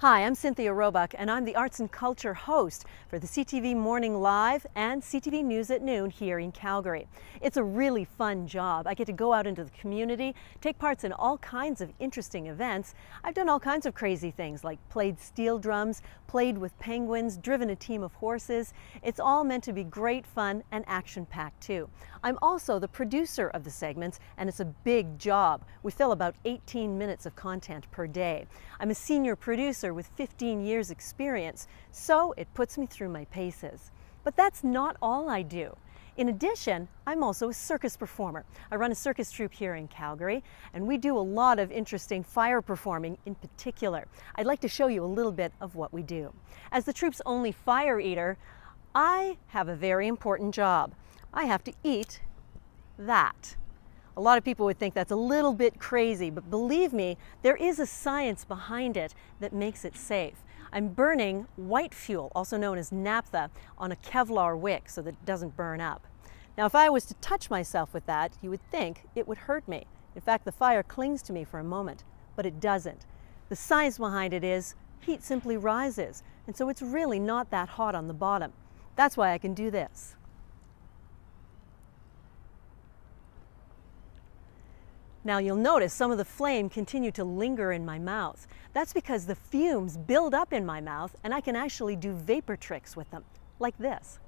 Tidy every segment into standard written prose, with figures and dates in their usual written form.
Hi, I'm Cynthia Roebuck, and I'm the Arts and Culture host for the CTV Morning Live and CTV News at Noon here in Calgary. It's a really fun job. I get to go out into the community, take parts in all kinds of interesting events. I've done all kinds of crazy things like played steel drums, played with penguins, driven a team of horses. It's all meant to be great fun and action-packed too. I'm also the producer of the segments, and it's a big job. We fill about 18 minutes of content per day. I'm a senior producer with 15 years experience, so it puts me through my paces. But that's not all I do. In addition, I'm also a circus performer. I run a circus troupe here in Calgary, and we do a lot of interesting fire performing in particular. I'd like to show you a little bit of what we do. As the troupe's only fire eater, I have a very important job. I have to eat that. A lot of people would think that's a little bit crazy, but believe me, there is a science behind it that makes it safe. I'm burning white fuel, also known as naphtha, on a Kevlar wick so that it doesn't burn up. Now, if I was to touch myself with that, you would think it would hurt me. In fact, the fire clings to me for a moment, but it doesn't. The science behind it is heat simply rises, and so it's really not that hot on the bottom. That's why I can do this. Now you'll notice some of the flame continue to linger in my mouth. That's because the fumes build up in my mouth and I can actually do vapor tricks with them, like this.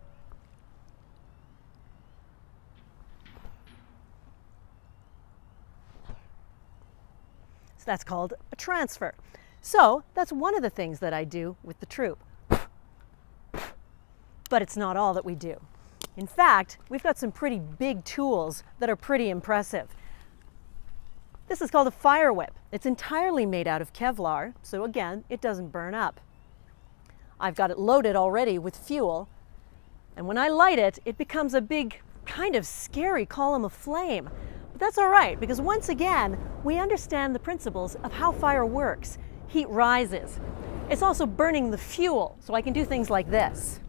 So that's called a transfer. So that's one of the things that I do with the troupe. But it's not all that we do. In fact, we've got some pretty big tools that are pretty impressive. This is called a fire whip. It's entirely made out of Kevlar, so again, it doesn't burn up. I've got it loaded already with fuel, and when I light it, it becomes a big, kind of scary column of flame. But that's all right, because once again, we understand the principles of how fire works. Heat rises. It's also burning the fuel, so I can do things like this.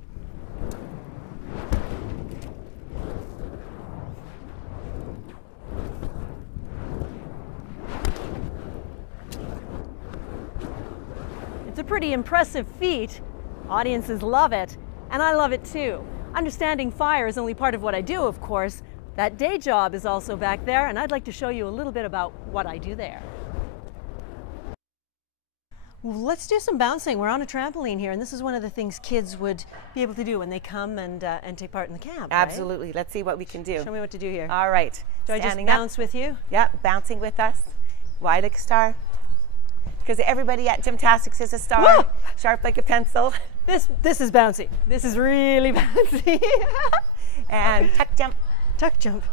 It's a pretty impressive feat. Audiences love it, and I love it too. Understanding fire is only part of what I do, of course. That day job is also back there, and I'd like to show you a little bit about what I do there. Well, let's do some bouncing. We're on a trampoline here, and this is one of the things kids would be able to do when they come and take part in the camp. Absolutely. Right? Let's see what we can do. Show me what to do here. All right. Do I just bounce with you? Yeah, bouncing with us. Wide like a star. Because everybody at gymnastics is a star. Whoa! Sharp like a pencil. This is bouncy. This is really bouncy. And tuck jump. Tuck jump.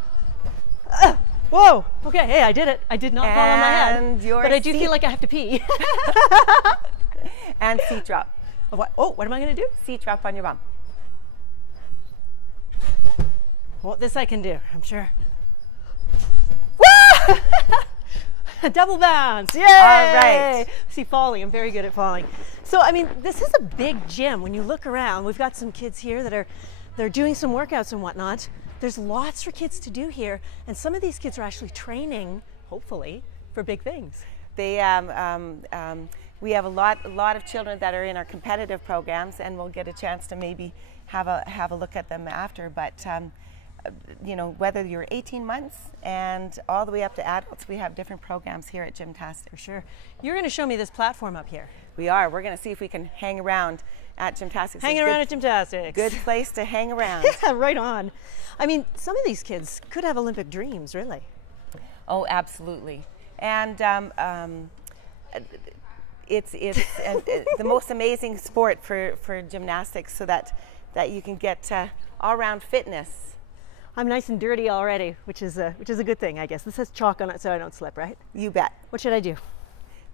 Whoa! Okay, hey, I did it. I did not fall on my head. But I do feel like I have to pee. And seat drop. What? Oh, what am I going to do? Seat drop on your bum. Well, this I can do, I'm sure. Woo! Double bounce, yay! All right. See, falling, I'm very good at falling. So, I mean, this is a big gym. When you look around, we've got some kids here that they're doing some workouts and whatnot. There's lots for kids to do here, and some of these kids are actually training, hopefully, for big things. They, we have a lot of children that are in our competitive programs, and we'll get a chance to maybe have a look at them after. But you know, whether you're 18 months and all the way up to adults, we have different programs here at Gymtastic. For sure. You're going to show me this platform up here. We are. We're going to see if we can hang around at Gymtastics. Hanging around at Gymtastics. Good place to hang around. Yeah, right on. I mean, some of these kids could have Olympic dreams, really. Oh, absolutely. And it's the most amazing sport for gymnastics, so that you can get all-round fitness. I'm nice and dirty already, which is a good thing, I guess. This has chalk on it so I don't slip, right? You bet. What should I do?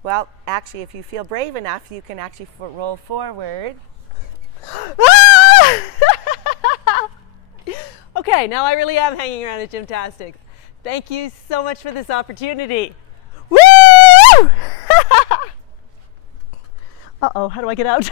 Well, actually, if you feel brave enough, you can actually roll forward. Okay, now I really am hanging around at Gymtastics. Thank you so much for this opportunity. Woo! Uh-oh, how do I get out?